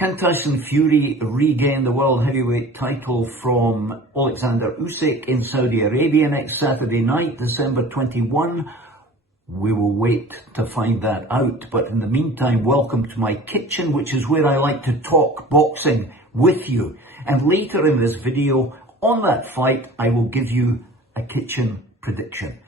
Can Tyson Fury regain the world heavyweight title from Oleksandr Usyk in Saudi Arabia next Saturday night, December 21? We will wait to find that out. But in the meantime, welcome to my kitchen, which is where I like to talk boxing with you. And later in this video, on that fight, I will give you a kitchen prediction.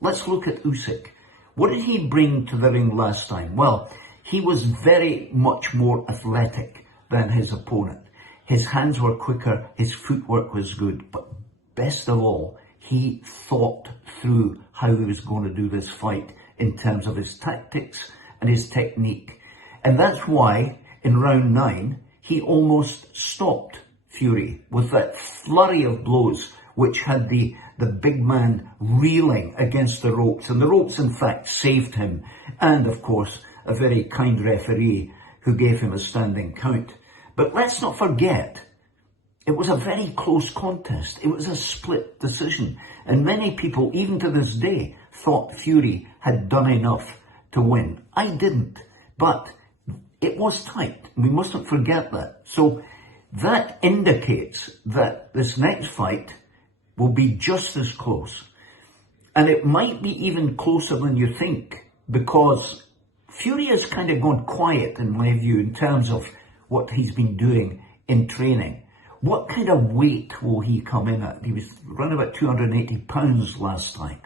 Let's look at Usyk. What did he bring to the ring last time? Well, he was very much more athletic than his opponent. His hands were quicker, his footwork was good, but best of all, he thought through how he was going to do this fight in terms of his tactics and his technique. And that's why in round 9, he almost stopped Fury with that flurry of blows which had the big man reeling against the ropes. And the ropes, in fact, saved him. And, of course, a very kind referee who gave him a standing count. But let's not forget, it was a very close contest. It was a split decision. And many people, even to this day, thought Fury had done enough to win. I didn't. But it was tight. We mustn't forget that. So that indicates that this next fight will be just as close. And it might be even closer than you think, because Fury has kind of gone quiet, in my view, in terms of what he's been doing in training. What kind of weight will he come in at? He was around about 280 pounds last time.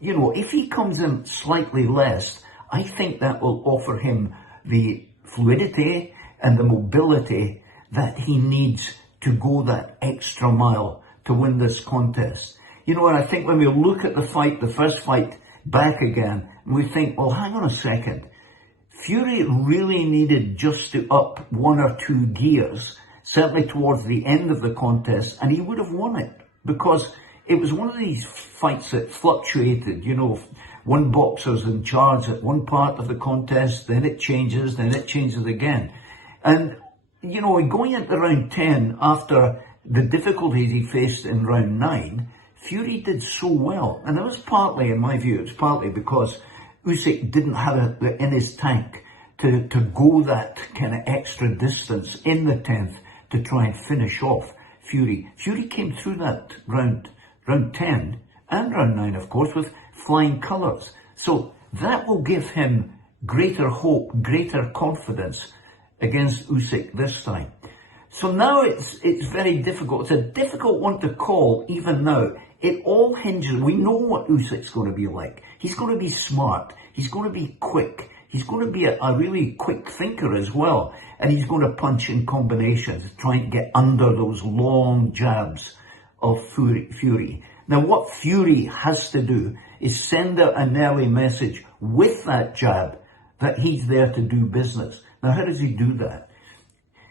You know, if he comes in slightly less, I think that will offer him the fluidity and the mobility that he needs to go that extra mile to win this contest. You know, and I think when we look at the fight, the first fight back again, and we think, well, hang on a second. Fury really needed just to up 1 or 2 gears, certainly towards the end of the contest, and he would have won it, because it was one of these fights that fluctuated. You know, one boxer's in charge at one part of the contest, then it changes again. And, you know, going into round 10, after the difficulties he faced in round 9, Fury did so well. And it was partly, in my view, it was partly because Usyk didn't have it in his tank to go that kind of extra distance in the 10th to try and finish off Fury. Fury came through that round 10 and round 9, of course, with flying colours. So that will give him greater hope, greater confidence against Usyk this time. So now it's very difficult. It's a difficult one to call even now. It all hinges, we know what Usyk's going to be like. He's going to be smart. He's going to be quick. He's going to be a really quick thinker as well. And he's going to punch in combinations, trying to get under those long jabs of Fury. Now what Fury has to do is send out an early message with that jab that he's there to do business. Now how does he do that?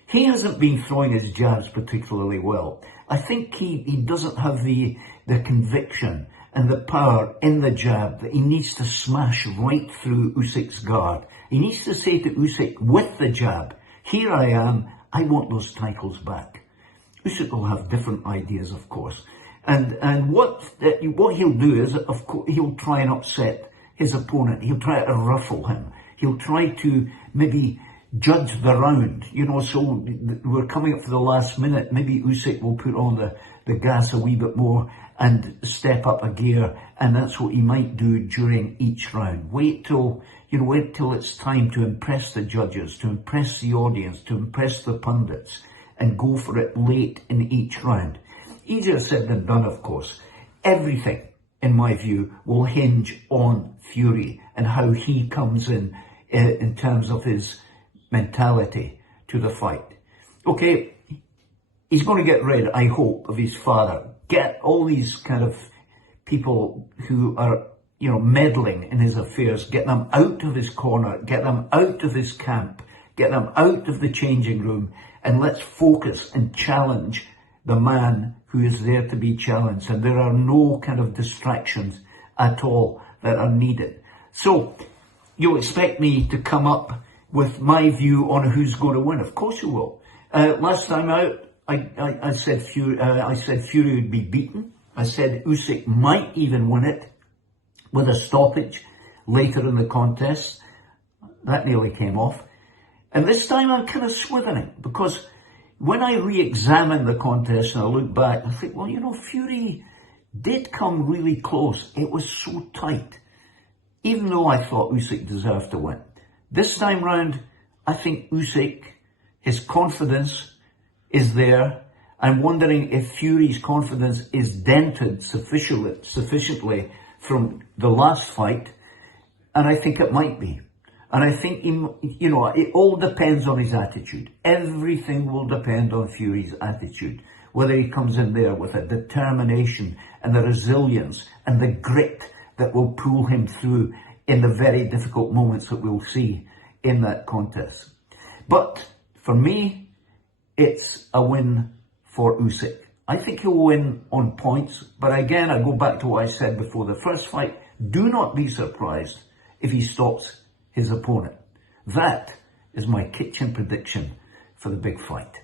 He hasn't been throwing his jabs particularly well. I think he doesn't have the conviction and the power in the jab that he needs to smash right through Usyk's guard. He needs to say to Usyk with the jab, here I am, I want those titles back. Usyk will have different ideas, of course. And what he'll do is, of course, he'll try and upset his opponent. He'll try to ruffle him. He'll try to maybe judge the round, you know, so we're coming up for the last minute. Maybe Usyk will put on the gas a wee bit more and step up a gear, and that's what he might do during each round. Wait till it's time to impress the judges, to impress the audience, to impress the pundits, and go for it late in each round. Easier said than done, of course. Everything, in my view, will hinge on Fury and how he comes in terms of his mentality to the fight. Okay, he's going to get rid, I hope, of his father. Get all these kind of people who are, you know, meddling in his affairs, get them out of his corner, get them out of his camp, get them out of the changing room, and let's focus and challenge the man who is there to be challenged. And there are no kind of distractions at all that are needed. So you'll expect me to come up with my view on who's going to win. Of course you will. Last time out, I said Fury would be beaten. I said Usyk might even win it with a stoppage later in the contest. That nearly came off. And this time I'm kind of swithering, because when I re-examine the contest and I look back, I think, well, you know, Fury did come really close. It was so tight, even though I thought Usyk deserved to win. This time round, I think Usyk, his confidence is there. I'm wondering if Fury's confidence is dented sufficiently from the last fight, and I think it might be. And I think, you know, it all depends on his attitude. Everything will depend on Fury's attitude. Whether he comes in there with a determination and the resilience and the grit that will pull him through in the very difficult moments that we'll see in that contest. But for me, it's a win for Usyk. I think he'll win on points, but again, I go back to what I said before the first fight. Do not be surprised if he stops his opponent. That is my kitchen prediction for the big fight.